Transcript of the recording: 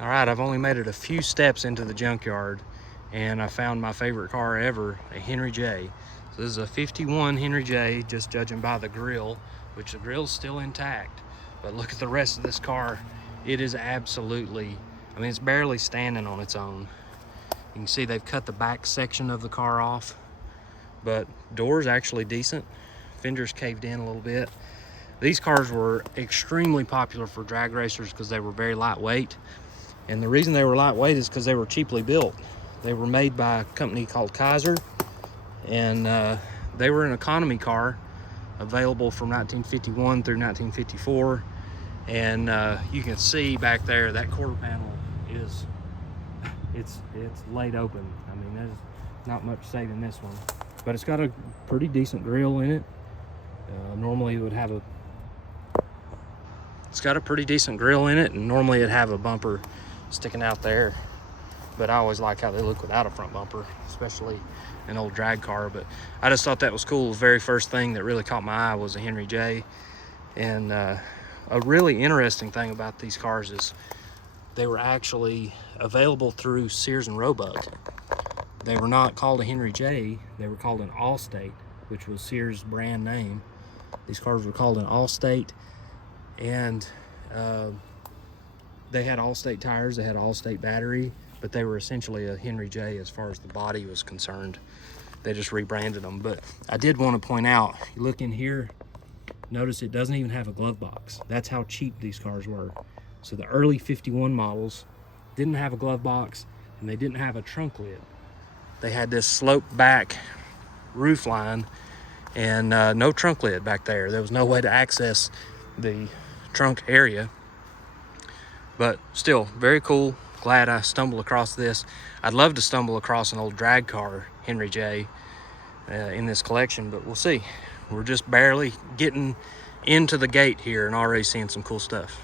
All right, I've only made it a few steps into the junkyard and I found my favorite car ever, a Henry J. So this is a 51 Henry J, just judging by the grill, which the grill's still intact. But look at the rest of this car. It is absolutely, I mean, it's barely standing on its own. You can see they've cut the back section of the car off, but door's actually decent. Fender's caved in a little bit. These cars were extremely popular for drag racers because they were very lightweight. And the reason they were lightweight is because they were cheaply built. They were made by a company called Kaiser, and they were an economy car available from 1951 through 1954. And you can see back there, that quarter panel is, it's laid open. I mean, there's not much saving this one. But it's got a pretty decent grill in it. Normally it would have a, it's got a pretty decent grill in it, and normally it'd have a bumper sticking out there, but I always like how they look without a front bumper, especially an old drag car. But I just thought that was cool. The very first thing that really caught my eye was a Henry J. And a really interesting thing about these cars is they were actually available through Sears and Roebuck. They were not called a Henry J, they were called an Allstate, which was Sears' brand name. These cars were called an Allstate, and they had Allstate tires, they had Allstate battery, but they were essentially a Henry J as far as the body was concerned. They just rebranded them. But I did want to point out, you look in here, notice it doesn't even have a glove box. That's how cheap these cars were. So the early 51 models didn't have a glove box, and they didn't have a trunk lid. They had this sloped back roof line and no trunk lid back there. There was no way to access the trunk area. But still, very cool. Glad I stumbled across this. I'd love to stumble across an old drag car, Henry J, in this collection, but we'll see. We're just barely getting into the gate here and already seeing some cool stuff.